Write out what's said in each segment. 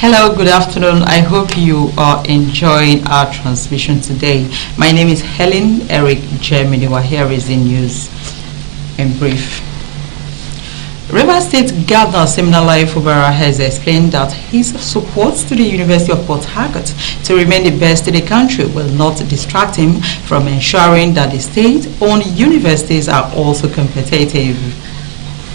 Hello, good afternoon. I hope you are enjoying our transmission today. My name is Helen Eric Germany. Here is the news in brief. Rivers State Governor Siminalayi Fubara has explained that his support to the University of Port Harcourt to remain the best in the country will not distract him from ensuring that the state-owned universities are also competitive.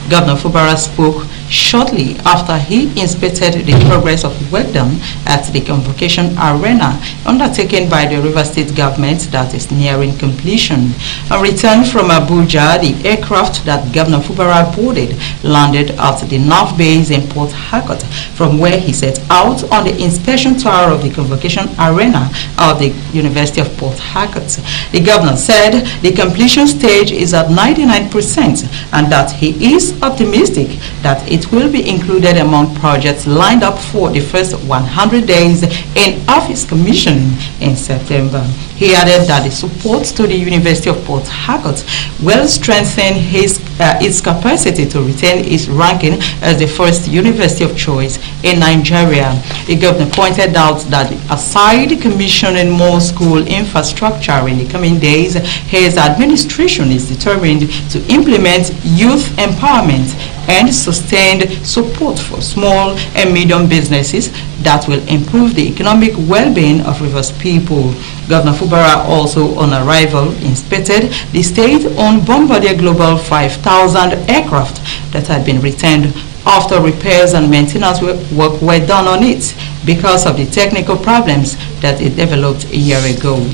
Governor Fubara spoke shortly after he inspected the progress of work done at the convocation arena undertaken by the River State government that is nearing completion. On return from Abuja, the aircraft that Governor Fubara boarded landed at the North Base in Port Harcourt, from where he set out on the inspection tour of the convocation arena of the University of Port Harcourt. The governor said the completion stage is at 99% and that he is optimistic that it will be included among projects lined up for the first 100 days in office commissioning in September. He added that the support to the University of Port Harcourt will strengthen its capacity to retain its ranking as the first university of choice in Nigeria. The governor pointed out that aside commissioning more school infrastructure in the coming days, his administration is determined to implement youth empowerment and sustained support for small and medium businesses that will improve the economic well-being of Rivers people. Governor Fubara also, on arrival, inspected the state-owned Bombardier Global 5000 aircraft that had been returned after repairs and maintenance work were done on it because of the technical problems that it developed a year ago.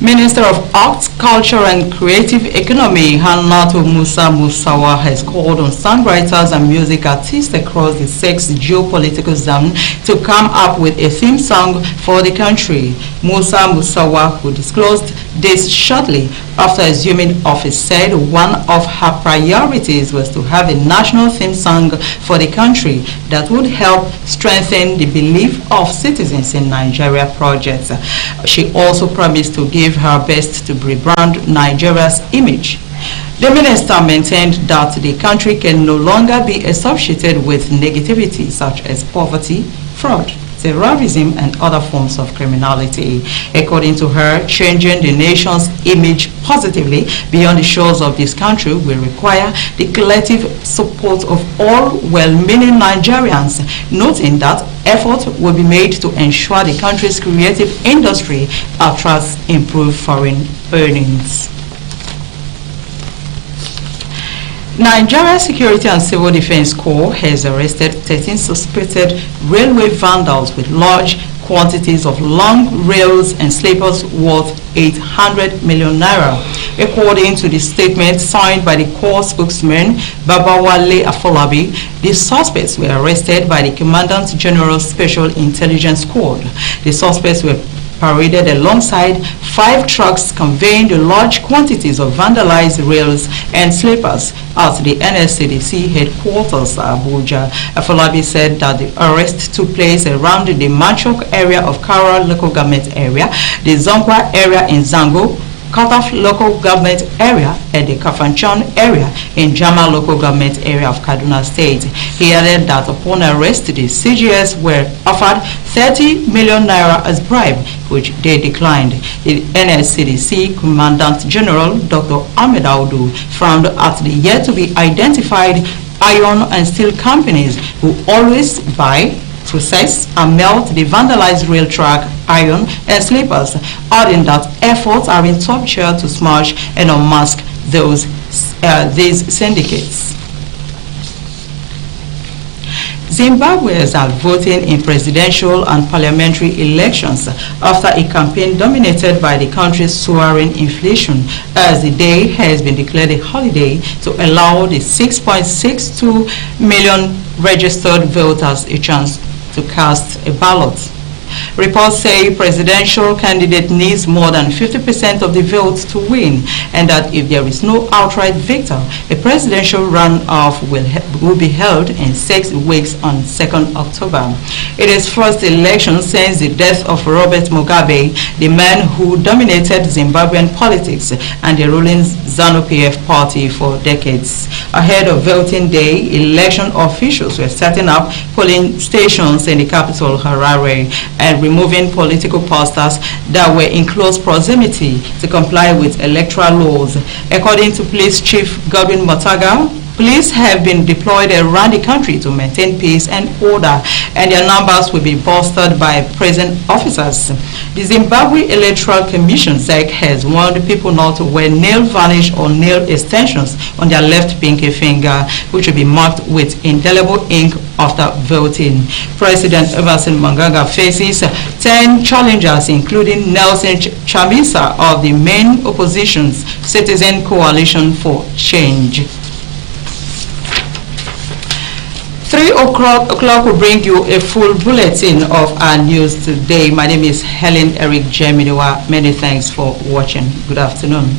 Minister of Arts, Culture and Creative Economy, Hannatu Musa Musawa, has called on songwriters and music artists across the 6 geopolitical zone to come up with a theme song for the country. Musa Musawa, who disclosed this shortly after assuming office, said one of her priorities was to have a national theme song for the country that would help strengthen the belief of citizens in Nigeria projects. She also promised to give her best to rebrand Nigeria's image. The minister maintained that the country can no longer be associated with negativity such as poverty, fraud, terrorism, and other forms of criminality. According to her, changing the nation's image positively beyond the shores of this country will require the collective support of all well-meaning Nigerians, noting that effort will be made to ensure the country's creative industry attracts improved foreign earnings. Nigeria Security and Civil Defense Corps has arrested 13 suspected railway vandals with large quantities of long rails and sleepers worth 800 million naira. According to the statement signed by the Corps spokesman Babawale Afolabi, the suspects were arrested by the Commandant General Special Intelligence Squad. The suspects were paraded alongside 5 trucks conveying the large quantities of vandalized rails and sleepers at the NSCDC headquarters, Abuja. Afolabi said that the arrest took place around the Manchok area of Kara local government area, the Zonkwa area in Zango, Kataf local government area, and the Kafanchan area in Jama local government area of Kaduna State. He added that upon arrest, the CGS were offered 30 million naira as bribe, which they declined. The NSCDC Commandant General Dr. Ahmed Audu frowned at the yet-to-be-identified iron and steel companies who always buy, process and melt the vandalized rail track, iron and sleepers, adding that efforts are in top gear to smash and unmask these syndicates. Zimbabweans are voting in presidential and parliamentary elections after a campaign dominated by the country's soaring inflation, as the day has been declared a holiday to allow the 6.62 million registered voters a chance to cast a ballot. Reports say presidential candidate needs more than 50% of the votes to win, and that if there is no outright victor, a presidential runoff will be held in 6 weeks on 2nd October. It is first election since the death of Robert Mugabe, the man who dominated Zimbabwean politics and the ruling ZANU-PF party for decades. Ahead of voting day, election officials were setting up polling stations in the capital, Harare, and removing political posters that were in close proximity to comply with electoral laws. According to Police Chief Godwin Motaga, police have been deployed around the country to maintain peace and order, and their numbers will be bolstered by present officers. The Zimbabwe Electoral Commission (ZEC) has warned people not to wear nail varnish or nail extensions on their left pinky finger, which will be marked with indelible ink after voting. President Emerson Mnangagwa faces 10 challengers, including Nelson Chamisa of the main opposition's Citizen Coalition for Change. 3 o'clock will bring you a full bulletin of our news today. My name is Helen Eric Jemidiwa. Many thanks for watching. Good afternoon.